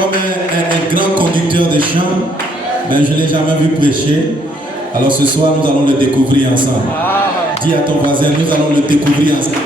comme un grand conducteur de chant, mais je ne l'ai jamais vu prêcher. Alors ce soir, nous allons le découvrir ensemble. Dis à ton voisin, nous allons le découvrir ensemble.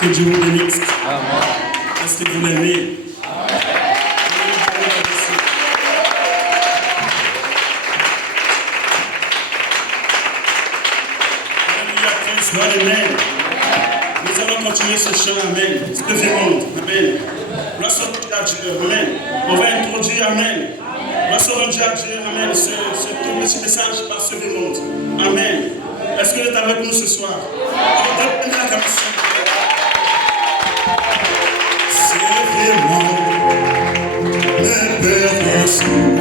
Que Dieu vous bénisse. Est-ce que vous l'aimez? Amen. Nous allons continuer ce chant. Amen. Ce que fait monde. Amen. Grâce à Dieu. Amen. On va introduire. Amen. Grâce à Dieu. Amen. Ce tout petit message par ce monde. Amen. Est-ce que vous êtes avec nous ce soir? C'est vraiment le Père Jésus.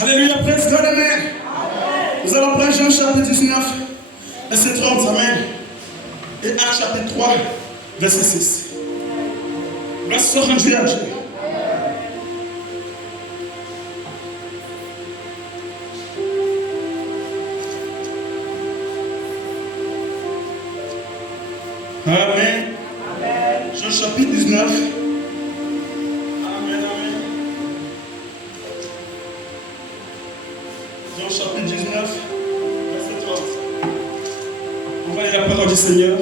Alléluia, praise God, amen. Nous allons prendre Jean chapitre 19, verset 30, amen. Et Actes chapitre 3, verset 6. Grâce à Dieu. Amen. Jean chapitre 19. Amen, amen. Jean chapitre 19, verset 30. On va lire la parole du Seigneur.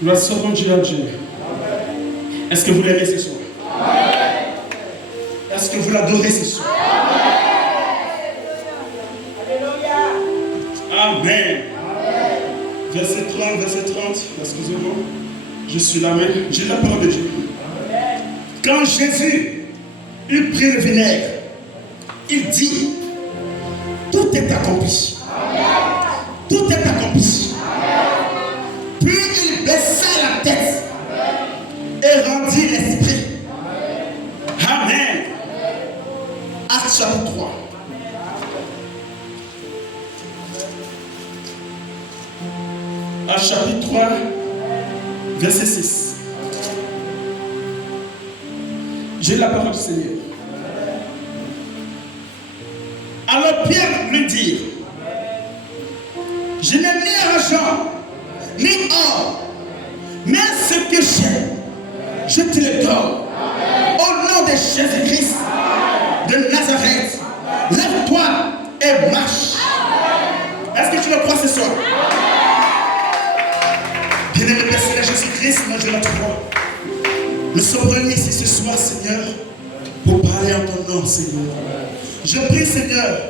Gloire soit rendue à Dieu. Est-ce que vous l'aimez ce soir? Est-ce que vous l'adorez ce soir? Amen. Verset 30, excusez-moi. Je suis là, mais j'ai la parole de Dieu. Quand Jésus eut pris le vinaigre, il dit, tout est accompli. Tout est accompli. Puis il baissa la tête et rendit l'esprit. Amen. Acte chapitre 3. Acte chapitre 3, verset 6. J'ai la parole du Seigneur. Alors Pierre lui dit, je n'ai ni argent, ni or, mais ce que j'ai, je te le donne. Au nom de Jésus-Christ de Nazareth, lève-toi et marche. Est-ce que tu le crois ce soir? Bien-aimé Père Seigneur Jésus-Christ, moi je notre crois. Nous sommes réunis ici ce soir, Seigneur, pour parler en ton nom, Seigneur. Je prie, Seigneur,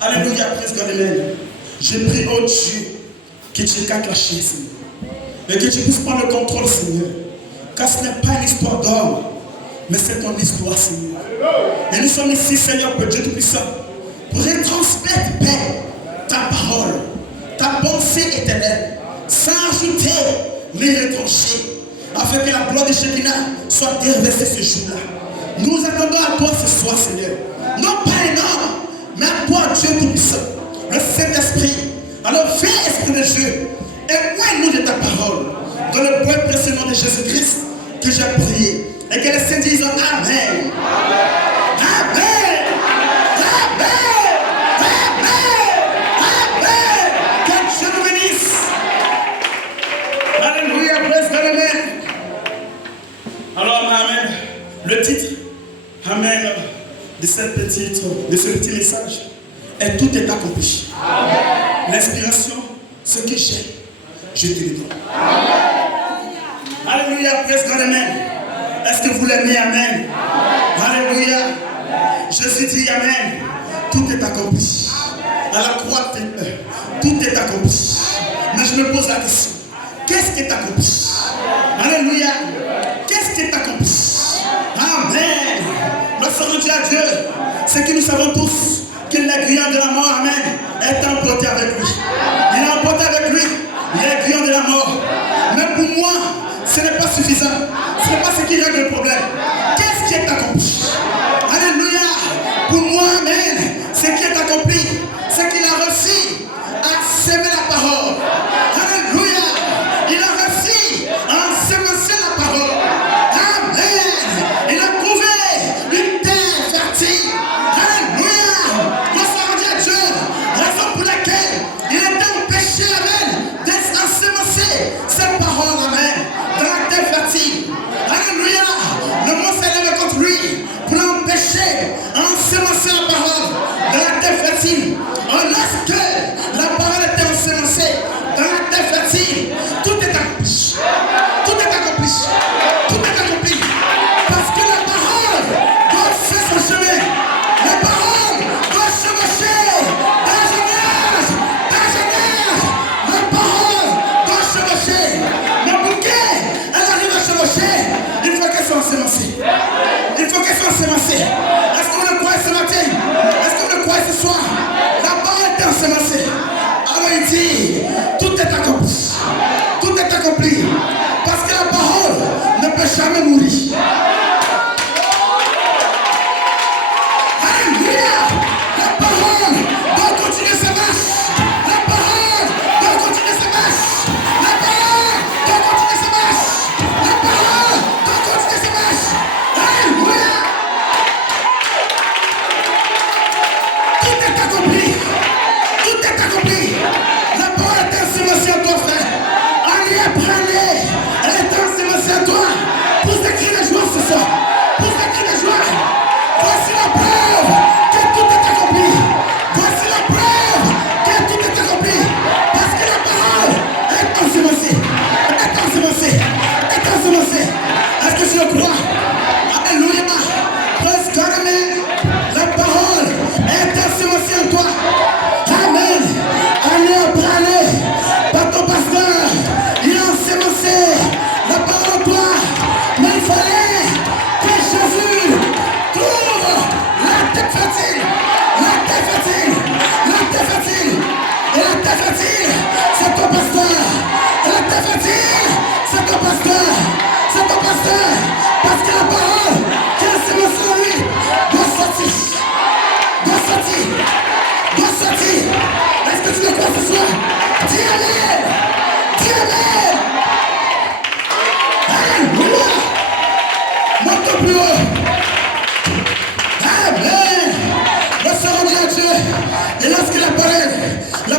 alléluia, presque amen. Je prie, oh Dieu, que tu écartes la chaise, Seigneur. Et que tu puisses prendre le contrôle, Seigneur. Car ce n'est pas une histoire d'homme, mais c'est ton histoire, Seigneur. Et nous sommes ici, Seigneur, pour Dieu Tout-Puissant, pour retransmettre, Père, ta parole, ta pensée éternelle, sans ajouter ni retrancher, afin que la gloire de Shekinah soit déversée ce jour-là. Nous attendons à toi ce soir, Seigneur. Non pas un homme, mais à toi, Dieu Tout-Puissant, le Saint-Esprit. Alors viens, Esprit de Dieu, éloigne-nous de ta parole, dans le bon précieux nom de Jésus-Christ que j'ai prié. Et que les saints disent Amen. Amen. Amen. Amen. Amen. Que Dieu nous bénisse. Alléluia, praise God, amen. Alors, amen. Le titre, amen, de ce petit message est tout est accompli. L'inspiration, ce que j'ai, je te le donne. Alléluia, praise God, amen. Est-ce que vous l'aimez, amen? Alléluia. Jésus dit amen. Tout est accompli. À la croix, tout est accompli. Mais je me pose la question. Qu'est-ce qui est accompli? Alléluia. Qu'est-ce qui est accompli? Amen. Lorsqu'on dit à Dieu, c'est que nous savons tous que l'aiguillon de la mort, amen, est emporté avec lui. Il est emporté avec lui l'aiguillon de la mort. Mais pour moi, ce n'est pas suffisant. Ce n'est pas ce qui règle le problème. Qu'est-ce qui est accompli? Alléluia. Pour moi, amen, ce qui est accompli, c'est qu'il a réussi à s'aimer la parole. Alléluia. Il a réussi à s'émancer la parole. Amen. Il a trouvé une terre fertile. Alléluia. Gloire à Dieu. Raison pour laquelle il était empêché, amen, d'ensemencer cette parole, amen, dans la terre fertile. Alléluia. Le mot s'élève contre lui pour l'empêcher d'ensemencer la parole dans la terre fertile. Lorsque la parole était ensemencée dans la terre fertile, tout est accompli. Tout est accompli. Tout est accompli. Parce que la parole doit faire son chemin. La parole doit chevaucher ta jeunesse. La parole doit chevaucher. Mais pour qu'elle arrive à chevaucher, il faut qu'elle soit ensemencée. Il faut qu'elle soit ensemencée. Est-ce que vous le croyez ce matin? Est-ce que vous le croyez ce soir? La parole est ensemencée.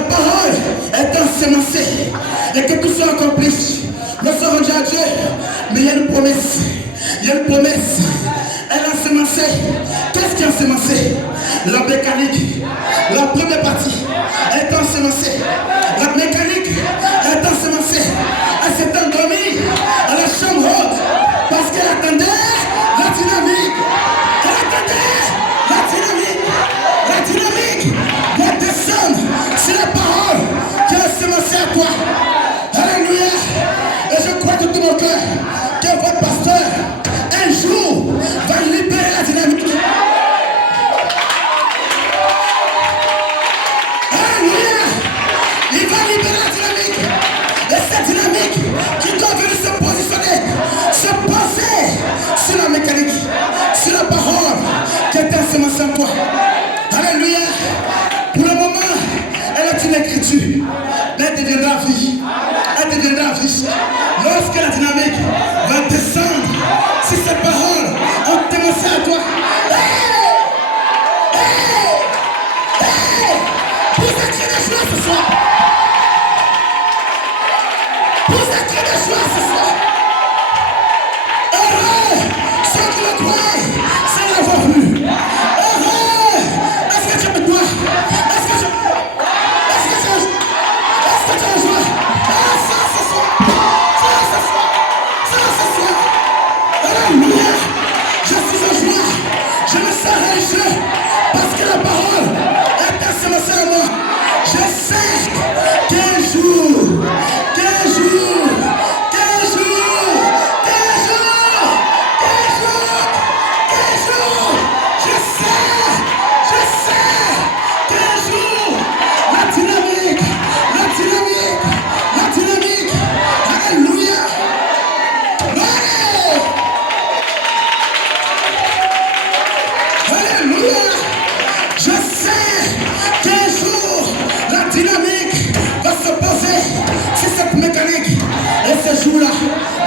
parole est ensemencée et que tout soit accompli. Nous sommes rendus à Dieu, mais il y a une promesse. Il y a une promesse. Elle est ensemencée. Qu'est-ce qui est ensemencé? La mécanique. La première partie est ensemencée. La mécanique est ensemencée. Elle s'est endormie à la chambre haute parce qu'elle attendait la dynamique. Elle attendait la dynamique. La dynamique doit descendre sur la parole qui est ensemencée à toi. Alléluia. Et je crois de tout mon cœur que votre pasteur, un jour, va libérer la dynamique. Alléluia. Il va libérer la dynamique. Et cette dynamique qui doit venir se positionner, se poser sur la mécanique, sur la parole qui est ensemencée en toi. Alléluia. Pour le moment, elle est une écriture. Mais elle deviendra vie. Elle deviendra vie. Lorsque la dynamique va descendre, si ces paroles ont commencé à toi, vous êtes des joie ce soir. Vous êtes des joie ce soir. Heureux ceux qui le croient sans l'avoir vu. Heureux. Est-ce que tu me crois? Est-ce que tu as joie? Ah, ça ce soir. Ça ce soir. Alléluia. Je suis en joie. Je me sens religieux parce que la parole est ensemencée en moi. Je sais qu'un jour,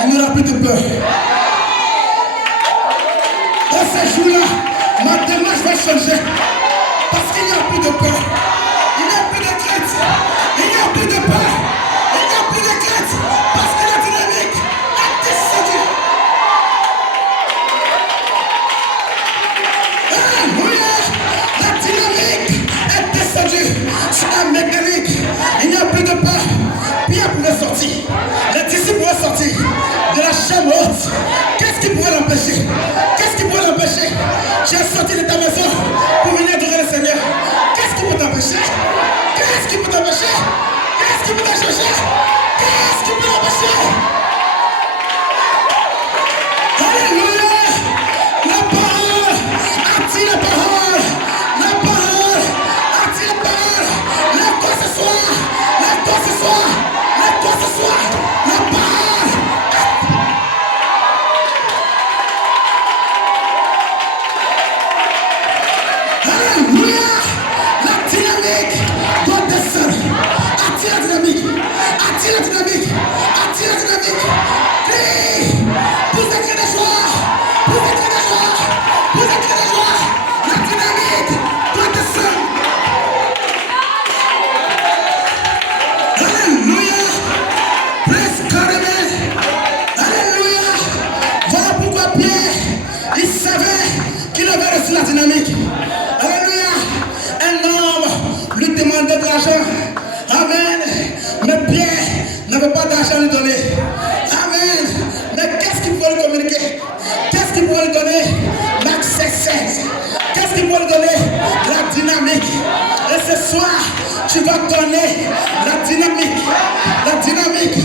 il n'y aura plus de peur. Et ce jour-là, ma démarche va changer. Parce qu'il n'y a plus de peur. Il n'y a plus de crainte. Il n'y a plus de peur. Il n'y a plus de crainte. Parce que la dynamique est descendue. Alléluia. La dynamique est descendue sur la mécanique. Il n'y a plus de peur. Pierre pouvait sortir. Les disciples pouvaient sortir de la chambre haute. Qu'est-ce qui pourrait l'empêcher? Qu'est-ce qui pourrait l'empêcher? Tu es sorti de ta maison pour venir adorer le Seigneur. Qu'est-ce qui peut t'empêcher? Qu'est-ce qui peut t'empêcher? Qu'est-ce qui peut t'empêcher? Qu'est-ce qui peut l'empêcher? Alléluia! La parole attire la parole. La parole attire la parole. Lève-toi ce soir. Lève-toi ce soir. Lève-toi ce soir. La parole. Alléluia. La dynamique doit descendre. Attire la dynamique. Attire la dynamique. Attire la dynamique. Crie. Vous êtes des joie. Vous êtes des joie. Vous êtes des joie. La dynamique doit descendre. Alléluia. Bless carrément. Alléluia. Voilà pourquoi Pierre, il savait qu'il avait reçu la dynamique. Alléluia. Un homme lui demandait de l'argent. Amen. Mais Pierre n'avait pas d'argent à lui donner. Amen. Mais qu'est-ce qu'il pouvait lui communiquer? Qu'est-ce qu'il pouvait lui donner? L'accès 16. Qu'est-ce qu'il pouvait lui donner? La dynamique. Et ce soir, tu vas donner la dynamique. La dynamique.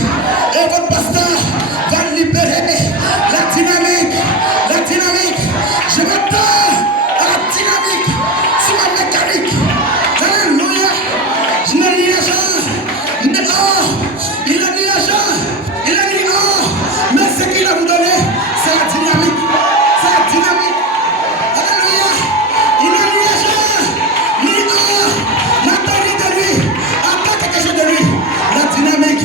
Et votre pasteur va libérer la dynamique. La dynamique. Je m'attends à la dynamique sur ma mécanique. Alléluia. Je n'ai ni argent, ni or. Il a ni argent, il a ni or. Mais ce qu'il a vous donné, c'est la dynamique. C'est la dynamique. Alléluia. Il n'a ni argent, ni or. N'attends rien de lui. Attends quelque chose de lui. La dynamique.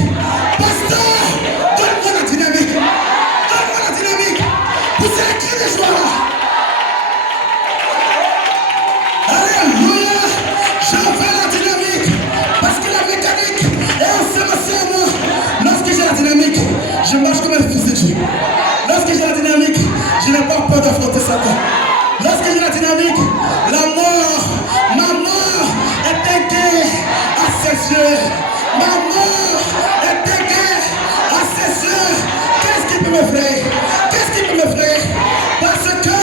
Satan. Lorsque j'ai la dynamique, ma mort est égale à ses yeux. Ma mort est égale à ses yeux. Qu'est-ce qui peut me faire? Qu'est-ce qui peut me faire? Parce que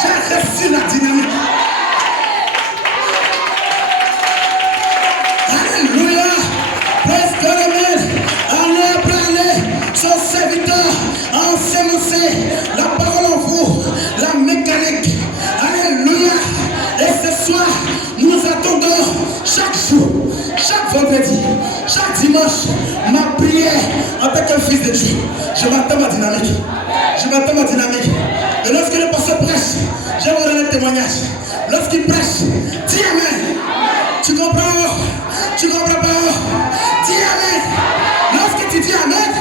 j'ai reçu la dynamique. Alléluia. Praise God, amen. Allez, parlez, son serviteur a ensemencé la parole en vous, la mécanique. Alléluia. Et ce soir, nous attendons chaque jour, chaque vendredi, chaque dimanche, ma prière en tant que fils de Dieu. Je m'attends à ma dynamique. Je m'attends à ma dynamique. Et lorsque le pasteur prêche, je vais vous donner un témoignage. Lorsqu'il prêche, dis amen. Tu comprends? Tu comprends pas? Dis amen. Lorsque tu dis amen,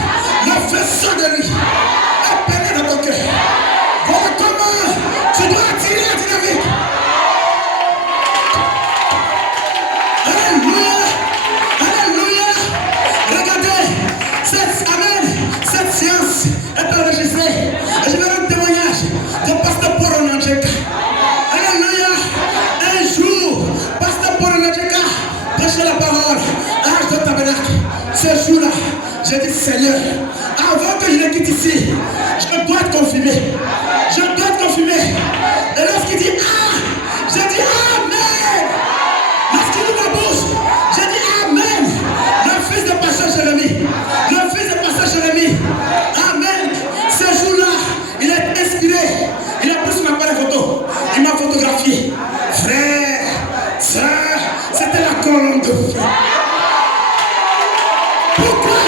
le feu sort de lui. Appelle dans ton cœur. Voilà comment tu dois attirer la dynamique. Alléluia. Alléluia. Regardez, cette séance est enregistrée. Et je vais rendre témoignage de pasteur Paul Onanjeka. Alléluia. Un jour, pasteur Paul Onanjeka prêchait la parole à l'âge de tabernacle. Ce jour-là, j'ai dit Seigneur, avant que je ne quitte ici, je dois te confirmer. Je dois te confirmer. Et lorsqu'il dit ah, j'ai dit amen. Lorsqu'il ouvre la bouche, j'ai dit amen. Le fils de pasteur Jérémie. Le fils de pasteur Jérémie. Amen. Ce jour-là, il est inspiré. Il a pris son appareil photo. Il m'a photographié. Frère, sœur, c'était la colonne de feu. Pourquoi?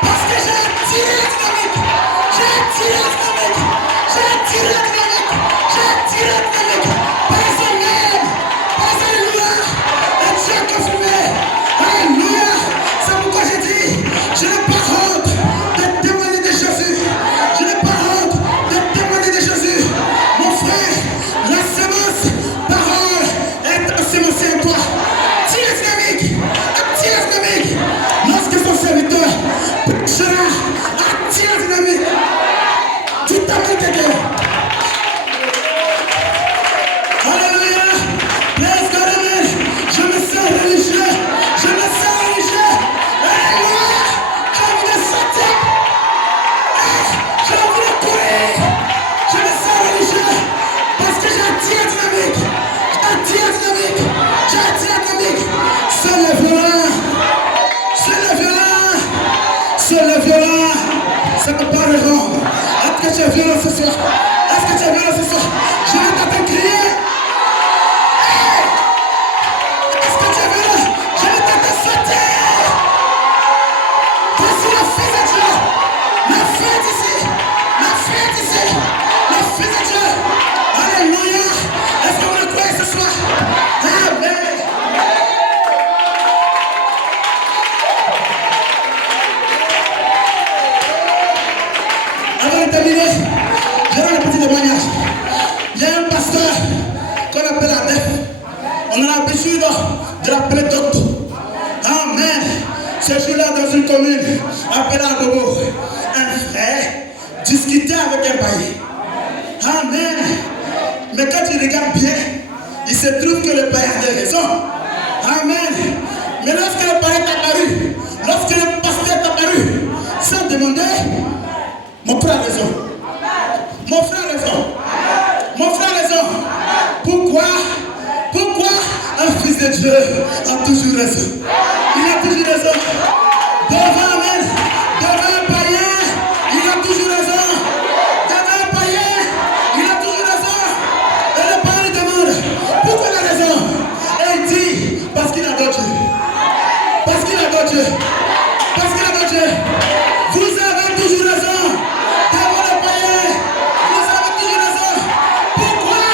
Parce que j'ai attiré la dynamique. J'ai attiré la dynamique. J'ai attiré la dynamique. J'ai attiré la dynamique. Pas amen. Pas alléluia. Et Dieu a confirmé. Alléluia. C'est pourquoi j'ai dit, je n'ai pas honte de témoigner de Jésus. Je n'ai pas honte de témoigner de Jésus. Mon frère, la semence parole est ensemencée en toi. Tire la dynamique. Attire la dynamique. Lorsque son serviteur prêchera, attire la dynamique. Tu t'appelles quelqu'un. Alléluia. Praise God, amen. Je me sens religieux. Je me sens religieux. Alléluia. J'ai envie de sauter. J'ai envie de courir. Je me sens religieux. Parce que j'attire la dynamique. J'attire la dynamique. J'attire la dynamique. C'est le violent. C'est le violent. C'est le violent. Ça ne pas le rendre. Est-ce que tu es violent ce soir? Est-ce que tu es violent ce soir? Je vais t'entendre crier. Hey! Est-ce que tu es violent? Je vais t'entendre sauter. Voici le fils de Dieu. Le fils ici. Le fils ici. Le fils de Dieu. Alléluia. Est-ce que vous le croyez ce soir? Amen. Avant de terminer, je donne un petit témoignage. Il y a un pasteur qu'on appelle Adef. On a l'habitude de l'appeler docteur. Amen. Ce jour-là, dans une commune appelée Adobo, un frère discutait avec un païen. Amen. Mais quand tu regardes bien, il se trouve que le païen avait raison. Amen. Mais lorsque le païen est apparu, lorsque le pasteur est apparu, sans demander, mon frère a raison. Mon frère a raison. Mon frère a raison. Pourquoi? Pourquoi un fils de Dieu a toujours raison? Il a toujours raison. Devant, amen. Devant un païen, il a toujours raison. Devant un païen, il a toujours raison. Et le païen lui demande, pourquoi il a raison? Et il dit, parce qu'il adore Dieu. Parce qu'il adore Dieu. Parce qu'il adore Dieu. Vous avez toujours raison. Devant le païen, vous avez toujours raison. Pourquoi?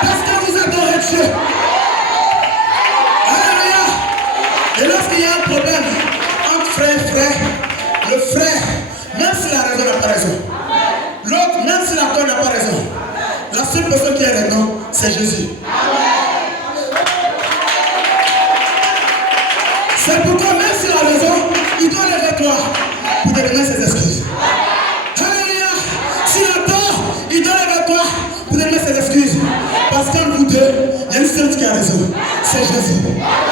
Parce que vous adorez Dieu. Alléluia. Et lorsqu'il y a un problème entre frère et frère, le frère, même s'il a raison, n'a pas raison. L'autre, même s'il a tort, n'a pas raison. La seule personne qui a raison, c'est Jésus. C'est pourquoi même s'il a raison, il doit lever toi pour te donner ses excuses. Alléluia. S'il a tort, il doit lever toi pour te donner ses C'est Jésus.